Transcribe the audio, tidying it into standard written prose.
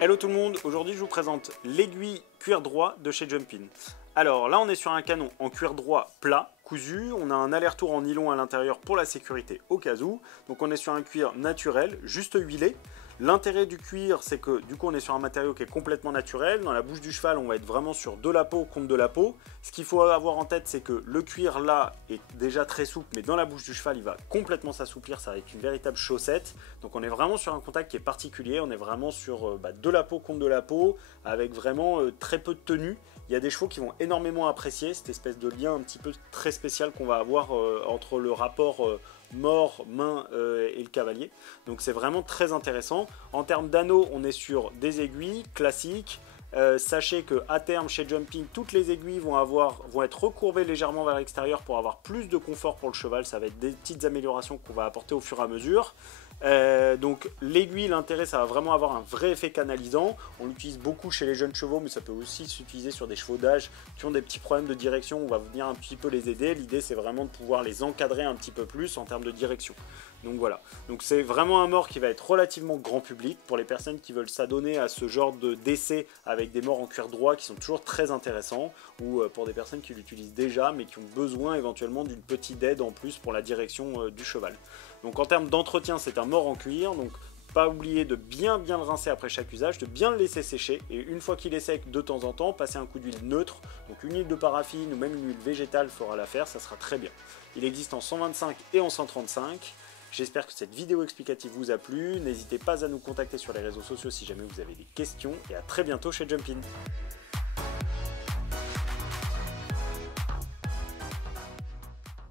Hello tout le monde, aujourd'hui je vous présente l'aiguille cuir droit de chez Jumpin. Alors là on est sur un canon en cuir droit plat, cousu, on a un aller-retour en nylon à l'intérieur pour la sécurité au cas où. Donc on est sur un cuir naturel, juste huilé. L'intérêt du cuir, c'est que du coup on est sur un matériau qui est complètement naturel. Dans la bouche du cheval, on va être vraiment sur de la peau contre de la peau. Ce qu'il faut avoir en tête, c'est que le cuir là est déjà très souple, mais dans la bouche du cheval, il va complètement s'assouplir. Ça va être une véritable chaussette. Donc on est vraiment sur un contact qui est particulier. On est vraiment sur de la peau contre de la peau, avec vraiment très peu de tenue. Il y a des chevaux qui vont énormément apprécier cette espèce de lien un petit peu très spécial qu'on va avoir entre le rapport mort, main et le cavalier. Donc c'est vraiment très intéressant. En termes d'anneaux, on est sur des aiguilles classiques. Sachez qu'à terme, chez Jumpin, toutes les aiguilles vont être recourbées légèrement vers l'extérieur pour avoir plus de confort pour le cheval. Ça va être des petites améliorations qu'on va apporter au fur et à mesure. Donc l'aiguille, l'intérêt, ça va vraiment avoir un vrai effet canalisant. On l'utilise beaucoup chez les jeunes chevaux, mais ça peut aussi s'utiliser sur des chevaux d'âge qui ont des petits problèmes de direction. On va venir un petit peu les aider. L'idée, c'est vraiment de pouvoir les encadrer un petit peu plus en termes de direction. Donc voilà, donc c'est vraiment un mors qui va être relativement grand public pour les personnes qui veulent s'adonner à ce genre d'essai avec des morts en cuir droit qui sont toujours très intéressants, ou pour des personnes qui l'utilisent déjà mais qui ont besoin éventuellement d'une petite aide en plus pour la direction du cheval. Donc en termes d'entretien, c'est un mors en cuir, donc pas oublier de bien le rincer après chaque usage, de bien le laisser sécher, et une fois qu'il est sec, de temps en temps, passer un coup d'huile neutre, donc une huile de paraffine ou même une huile végétale fera l'affaire, ça sera très bien. Il existe en 125 et en 135. J'espère que cette vidéo explicative vous a plu, n'hésitez pas à nous contacter sur les réseaux sociaux si jamais vous avez des questions, et à très bientôt chez Jumpin.